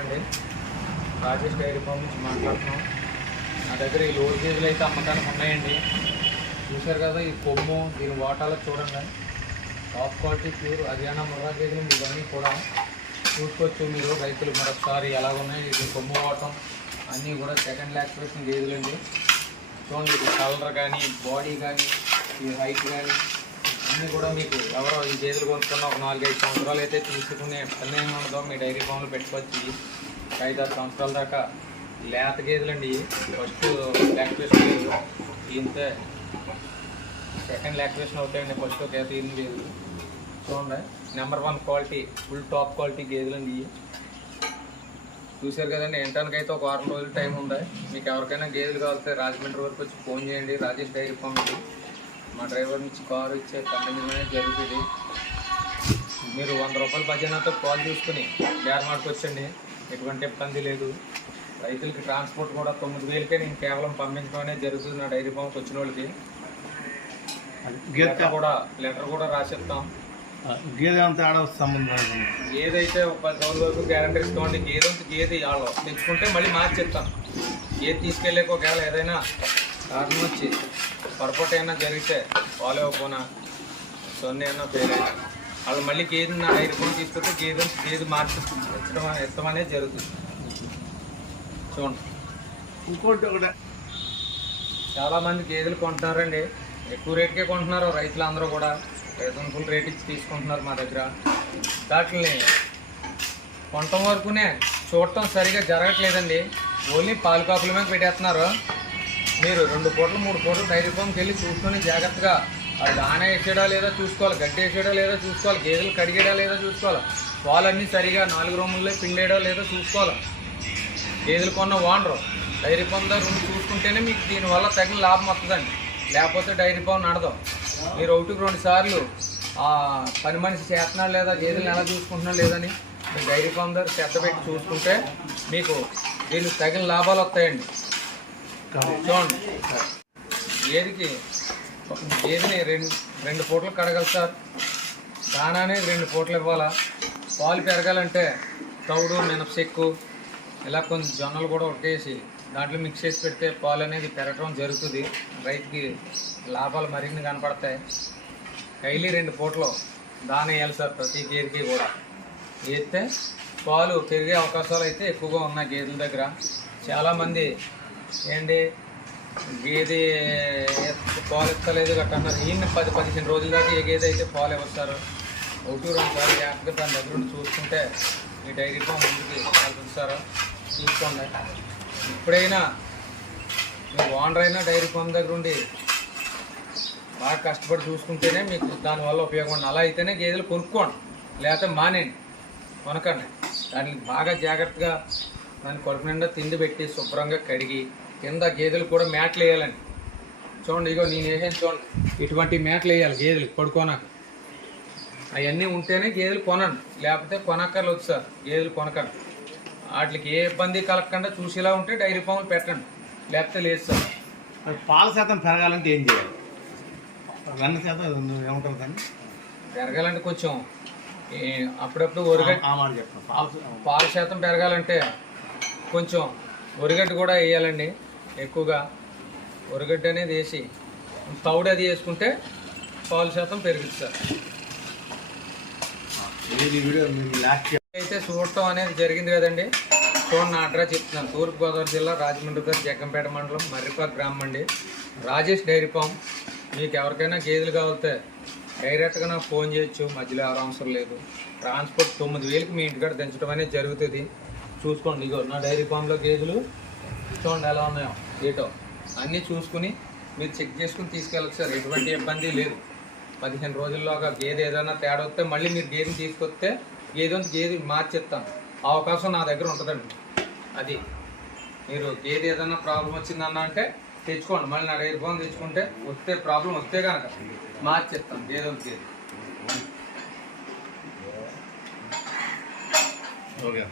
అండి Rajesh dairy form నుంచి మాట్లాడుతున్నాం. నా దగ్గర ఈ లోడ్ గేజ్లు అయితే అమ్మకానికి ఉన్నాయండి. చూశారు కదా ఈ కొమ్ము దీని వాటాలో చూడండి. Top quality pure Haryana Murrah గేదెలు ఇవన్నీ కూడా. చూసుకోవచ్చు మీరు రైతులు మరొకసారి ఎలా ఉన్నాయి ఇది కొమ్ము వాటం. అన్నీ కూడా సెకండ్ లాక్యువేషన్ గేజ్లు అండి చూడండి కలర్ కానీ బాడీ కానీ ఈ హైట్ కానీ. అన్నీ కూడా మీకు ఎవరో ఈ గేదెలు కొనుక్కున్న ఒక నాలుగైదు సంవత్సరాలు అయితే తీసుకునే పని ఉండదో. మీ డైరీ ఫామ్లో పెట్టుకోవచ్చు ఒక ఐదు ఆరు సంవత్సరాల దాకా లేత గేదెలు అండి ఫస్ట్ లాక్టివేషన్ లేదు. ఇంతే. సెకండ్ లాక్వేషన్ అవుతాయండి. ఫస్ట్ ఒక ఈయన గేదెలు చూడండి. Number one quality full top quality గేదెలండి అండి చూశారు కదండి ఎంటానికి అయితే ఒక వారం రోజులు టైం ఉంది. మీకు ఎవరికైనా గేదెలు కావాల్సి రాజమండ్రి వరకు వచ్చి ఫోన్ చేయండి. రాజేష్ డైరీ ఫామ్ మా డ్రైవర్ నుంచి కారు ఇచ్చే కంపెనీ జరుగుతుంది. మీరు వంద రూపాయల భజనతో కాల్ చూసుకుని బేరమాటకు వచ్చండి. ఎటువంటి ఇబ్బంది లేదు. రైతులకి ట్రాన్స్పోర్ట్ కూడా తొమ్మిది వేలకే నేను కేవలం పంపించడం అనేది జరుగుతుంది నా డైరీ ఫామ్కి వచ్చిన వాళ్ళకి. గీత కూడా లెటర్ కూడా రాసిస్తాం. గీత అంతా ఆడ సంబంధం. ఏదైతే ఒక పది రోజుల వరకు గ్యారంటీ ఇస్తామండి గేదె గేదె వాళ్ళు తెచ్చుకుంటే మళ్ళీ మార్చిస్తాం. గేదె తీసుకెళ్ళాక ఒకవేళ ఏదైనా కారణం వచ్చి పొరపాటు అయినా జరిగితే వాళ్ళు ఇవ్వకపోయినా సొన్న అయినా ఫెయిల్ అయినా వాళ్ళు మళ్ళీ గేదె నా డైరీ ఫోన్ తీసుకొస్తే గేదె గేదె మార్చి ఇచ్చడం ఇస్తాం అనేది జరుగుతుంది. చూడండి. ఇంకోటి ఒకటే. చాలా మంది గేదెలు కొంటున్నారండి. ఎక్కువ రేట్కే కొంటున్నారు. రైతులు అందరూ కూడా రీజనబుల్ రేట్ ఇచ్చి తీసుకుంటున్నారు మా దగ్గర. వాటిని కొనటం వరకునే చూడటం సరిగా జరగట్లేదండి. ఓన్లీ పాలు కాపుల మీద పెట్టేస్తున్నారు. మీరు రెండు పూటలు మూడు పూటలు డైరీ ఫామ్కి వెళ్ళి చూసుకొని జాగ్రత్తగా అది దాన వేసాడా లేదా చూసుకోవాలి గడ్డి వేసాడా లేదా చూసుకోవాలి గేదెలు కడిగేడా లేదా చూసుకోవాలి పాలన్నీ సరిగా నాలుగు రూముల్లో పిండేయడా లేదా చూసుకోవాలి. గేదెలు కొన్న వాండరు డైరీ ఫామ్ దగ్గర రెండు చూసుకుంటేనే మీకు దీనివల్ల తగిన లాభం వస్తుందండి. లేకపోతే డైరీ ఫామ్ నడదు. మీరు ఒకటికి రెండు సార్లు పని మనిషి చేస్తున్నాడు లేదా గేదెలను ఎలా చూసుకుంటున్నాడు లేదని మీరు డైరీ ఫామ్ దగ్గర శ్రద్ధ పెట్టి చూసుకుంటే మీకు దీనికి తగిన లాభాలు వస్తాయండి. చూడండి. గేదెకి గేదెని రెండు రెండు పూటలు కడగలు సార్. దానా అనేది రెండు పూటలు ఇవ్వాలా? పాలు పెరగాలంటే తౌడు మినపసెక్కు ఇలా కొన్ని జొన్నలు కూడా ఒట్టేసి దాంట్లో మిక్స్ చేసి పెడితే పాలు అనేది పెరగడం జరుగుతుంది. రైతుకి లాభాలు మరిన్ని కనపడతాయి. డైలీ రెండు పూటలు దాన వేయాలి సార్ ప్రతి గేదెకి కూడా. వేస్తే పాలు పెరిగే అవకాశాలు అయితే ఎక్కువగా ఉన్నాయి గేదెల దగ్గర. చాలామంది ఏంటి? గేదె పాలు ఇస్తలేదు గట్ట అన్నారు. ఈయన పది పదిహేను రోజుల దాకా ఏ గేదె అయితే పాలు ఇవ్వస్తారు ఒకటి రెండు సార్లు జాగ్రత్తగా దాని దగ్గర చూసుకుంటే ఈ డైరీ ఫామ్ ముందుకి వెళ్తుంది చూసుకోండి. ఇప్పుడైనా మీరు ఓనర్ అయినా డైరీ ఫామ్ దగ్గర ఉండి బాగా కష్టపడి చూసుకుంటేనే మీకు దానివల్ల ఉపయోగం అలా అయితేనే గేదెలు కొనుక్కోండి. లేకపోతే మానేయండి. కొనకండి. దానికి బాగా జాగ్రత్తగా దాని కడుపు నిండా తిండి పెట్టి శుభ్రంగా కడిగి కింద గేదెలు కూడా మేట్లు వేయాలండి. చూడండి ఇగో నేను వేసాను చూడండి. ఇటువంటి మేట్లు వేయాలి గేదెలు పడుకోనాక. అవన్నీ ఉంటేనే గేదెలు కొనండి లేకపోతే కొనక్కర్లేదు సార్ గేదెలు కొనకండి వాటికి ఏ ఇబ్బంది కలగకుండా చూసేలా ఉంటే డైరీ ఫామ్లు పెట్టండి. లేకపోతే లేదు సార్. పాల శాతం పెరగాలంటే ఏం చేయాలి? వెన్న శాతం ఏముంటుంది దాన్ని? పెరగాలంటే కొంచెం అప్పుడప్పుడు శా- పాల శాతం పెరగాలంటే కొంచెం ఒరిగడ్డ కూడా వేయాలండి ఎక్కువగా. ఒరిగడ్డ అనేది వేసి తౌడు అది వేసుకుంటే పాల శాతం పెరుగుతుంది సార్. అయితే చూడటం అనేది జరిగింది కదండి. చూడండి నా అడ్రస్ చెప్తున్నాను. తూర్పుగోదావరి జిల్లా రాజమండ్రి గారు జగ్గంపేట మండలం మర్రిపాక్ గ్రామం అండి. Rajesh dairy farm. మీకు ఎవరికైనా గేదెలు కావాలితే డైరెక్ట్గా నాకు ఫోన్ చేయొచ్చు. మధ్యలో ఎవరు అవసరం లేదు. ట్రాన్స్పోర్ట్ తొమ్మిది వేలకి మీ ఇంటికాడ దించడం అనేది జరుగుతుంది. చూసుకోండి ఇగో నా డైరీ ఫామ్లో గేదెలు చూడండి ఎలా ఉన్నాయో ఏటో. అన్నీ చూసుకుని మీరు చెక్ చేసుకుని తీసుకెళ్ళచ్చు సార్ ఎటువంటి ఇబ్బంది లేదు. పదిహేను రోజుల్లోగా గేదె ఏదైనా తేడా వస్తే మళ్ళీ మీరు గేదెని తీసుకొస్తే గేదె ఉంది గేదె మార్చేస్తాను. అవకాశం నా దగ్గర ఉంటుందండి. అది. మీరు గేదె ఏదైనా ప్రాబ్లం వచ్చిందన్న అంటే తెచ్చుకోండి. మళ్ళీ నా డైరీ ఫామ్ తెచ్చుకుంటే వస్తే ప్రాబ్లం వస్తే కనుక మార్చేస్తాను గేదె ఉంది గేదె. ఓకే.